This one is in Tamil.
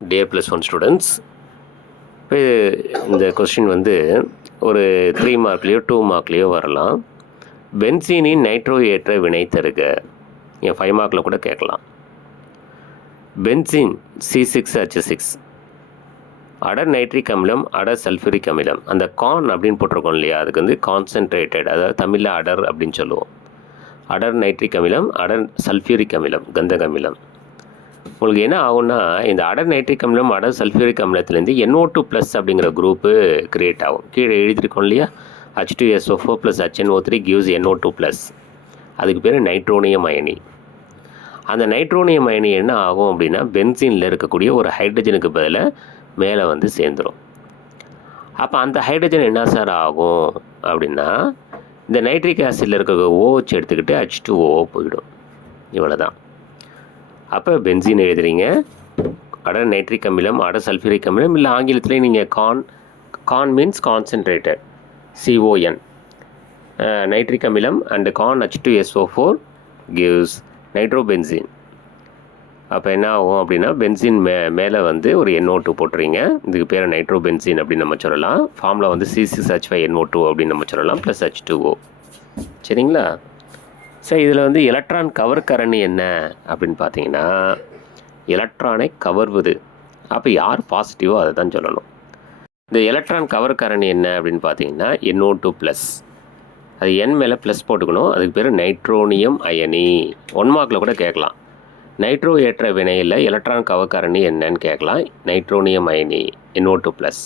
டே ப்ளஸ் ஒன் ஸ்டூடெண்ட்ஸ் இப்போ இந்த கொஸ்டின் வந்து ஒரு த்ரீ மார்க்லேயோ டூ மார்க்லேயோ வரலாம். பென்சீனின் நைட்ரோ ஏற்ற வினை தருக. என் ஃபைவ் மார்க்கில் கூட கேட்கலாம். Benzene C six H six அடர் நைட்ரிக் அமிலம் அடர் சல்ஃபூரிக் அமிலம். அந்த கான் அப்படின்னு போட்டிருக்கோம் இல்லையா? அதுக்கு வந்து கான்சென்ட்ரேட்டட் அதாவது தமிழில் அடர் அப்படின்னு சொல்லுவோம். அடர் நைட்ரிக் அமிலம் அடர் சல்ஃபியூரிக் அமிலம் கந்தக அமிலம். உங்களுக்கு என்ன ஆகும்னா இந்த அடர் நைட்ரிக் அமிலம் அடர் சல்ஃபியூரிக் அமிலத்துலேருந்து என்ஓ டூ ப்ளஸ் அப்படிங்கிற குரூப்பு க்ரியேட் ஆகும். கீழே எழுதியிருக்கோம் இல்லையா? H two SO four plus HNO three gives NO two plus அதுக்கு பேர் நைட்ரோனியம் அயனி. அந்த நைட்ரோனியம் அயனி என்ன ஆகும் அப்படின்னா பென்சினில் இருக்கக்கூடிய ஒரு ஹைட்ரஜனுக்கு பதிலாக மேலே வந்து சேர்ந்துடும் அப்போ அந்த ஹைட்ரஜன் என்ன சார் ஆகும் அப்படின்னா இந்த நைட்ரிக் ஆசிடில் இருக்க ஓஹெச் எடுத்துக்கிட்டு ஹச் டூ ஓ போயிடும். இவ்வளோ தான் அப்போ பென்சீன் எழுதுறீங்க. அட நைட்ரிக் அமிலம் அட சல்ஃபியூரிக் அமிலம் இல்லை ஆங்கிலத்தில் நீங்கள் con con means concentrated CON nitric அமிலம் and con H two SO four gives nitrobenzene அப்போ என்ன ஆகும் அப்படின்னா பென்சின் மே மேலே வந்து ஒரு என்ஓ டூ போட்டுறீங்க. இதுக்கு பேர் நைட்ரோபென்சின் அப்படின்னு நம்ம சொல்லலாம். ஃபார்மில் வந்து C six H five NO two அப்படின்னு நம்ம சொல்லலாம் ப்ளஸ் ஹச் டூ ஓ சரிங்களா? சரி இதில் வந்து எலக்ட்ரான் கவர் கரணி என்ன அப்படின்னு பார்த்தீங்கன்னா எலக்ட்ரானை கவர்வது. அப்போ யார் பாசிட்டிவோ அதை தான் சொல்லணும். இந்த எலக்ட்ரான் கவர் கரணி என்ன அப்படின்னு பார்த்தீங்கன்னா என்ஓ டூ ப்ளஸ் அது என் மேலே ப்ளஸ் போட்டுக்கணும். அதுக்கு பேர் நைட்ரோனியம் அயனி ஒன் மார்க்கில் கூட கேட்கலாம். நைட்ரோ ஏற்ற வினையில் எலக்ட்ரான் கவர் கரணி என்னன்னு கேட்கலாம். நைட்ரோனியம் அயனி என்ஓ டூ ப்ளஸ்